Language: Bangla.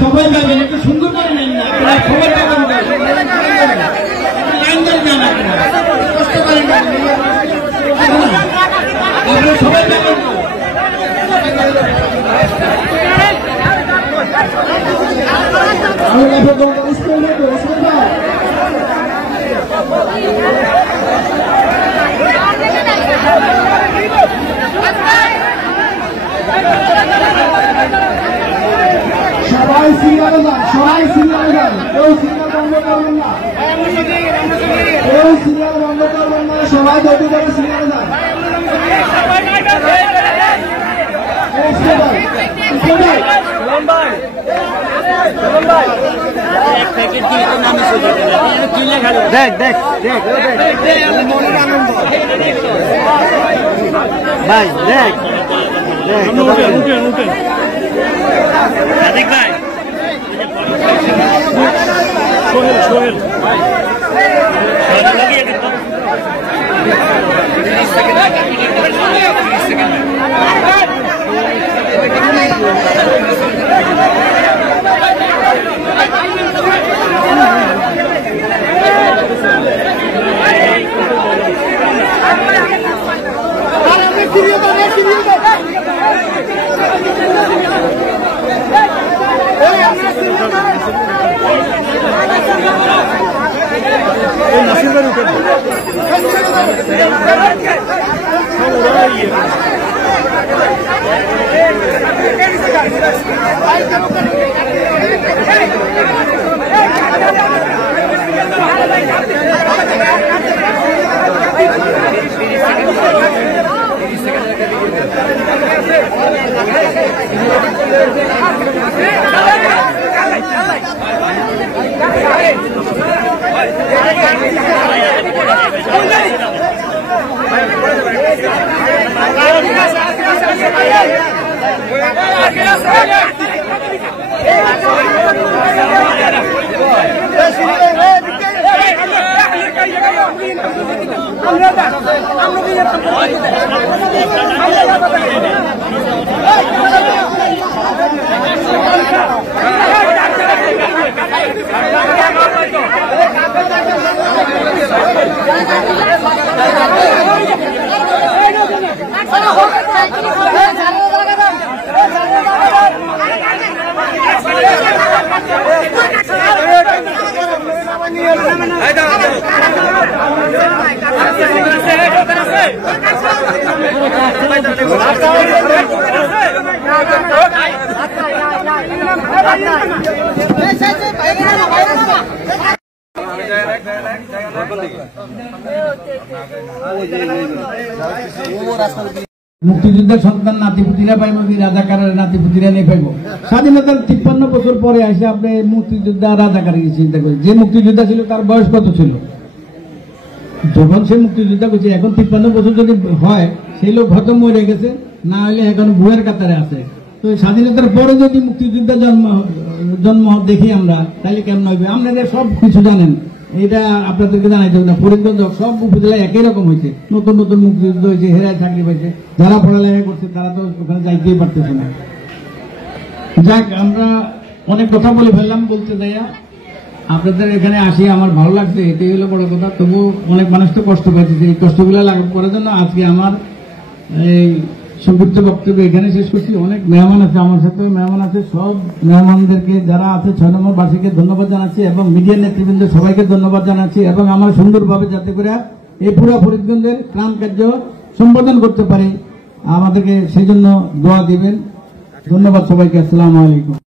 সবাই যাবেন একটু সুন্দর করে নেন না খবর লাইন দেন না কষ্ট করেন সবাই যাবেন সবাই সিরিয়ালে যান, সবাই সিরিয়ালে যান, কেউ সিরিয়াল বন্ধ করবেন না, কেউ সিরিয়াল বন্ধ করবেন না, সবাই যদি যাবে সিরিয়ালে যান। দেখ দেখ দেখ ভাই দেখ দেখ ভাই সোহেল সোহেল মুক্তিযোদ্ধার সন্তান নাতিপুতিরা পাইব কি রাজাকারের নাতিপুতিরা নেই পাইব। স্বাধীনতার 53 বছর পরে আসে আপনি মুক্তিযোদ্ধা রাজাকারের চিন্তা করেন। যে মুক্তিযোদ্ধা ছিল তার বয়স কত ছিল যখন সে মুক্তিযোদ্ধা করছে? এখন 53 বছর যদি হয় সেই লোক হয়তো মরে গেছে, না হলে এখন ভুয়ের কাতারে আছে। তো স্বাধীনতার পরে যদি মুক্তিযোদ্ধা জন্ম দেখি আমরা, তাহলে কেমন হবে? আপনারা সব কিছু জানেন, এটা আপনাদেরকে জানাইতে হবে না। ফরিদগঞ্জ সব উপজেলায় একই রকম হয়েছে, নতুন নতুন মুক্তিযুদ্ধ হয়েছে, হেরায় চাকরি পাইছে। যারা পড়ালেখা করছে তারা তো ওখানে যাইতেই পারতেছে না। যাক, আমরা অনেক কথা বলে ফেললাম। বলতে যাইয়া আপনাদের এখানে আসি আমার ভালো লাগছে, এটাই হলো বড় কথা। তবু অনেক মানুষ তো কষ্ট পাইছে, এই কষ্টগুলো লাঘব করার জন্য আজকে আমার এই সংক্ষিপ্ত বক্তব্য এখানে শেষ করছি। অনেক মেহমান আছে আমার সাথে, মেহমান আছে, সব মেহমানদেরকে যারা আছে 6 নম্বর বার্ষিকে ধন্যবাদ জানাচ্ছি এবং মিডিয়ার নেতৃবৃন্দ সবাইকে ধন্যবাদ জানাচ্ছি। এবং আমার সুন্দরভাবে যাতে করে এই পুরো ফরিদগঞ্জের ত্রাণ কার্য সম্পাদন করতে পারি, আমাদেরকে সেই জন্য দোয়া দিবেন। ধন্যবাদ সবাইকে। আসসালামু আলাইকুম।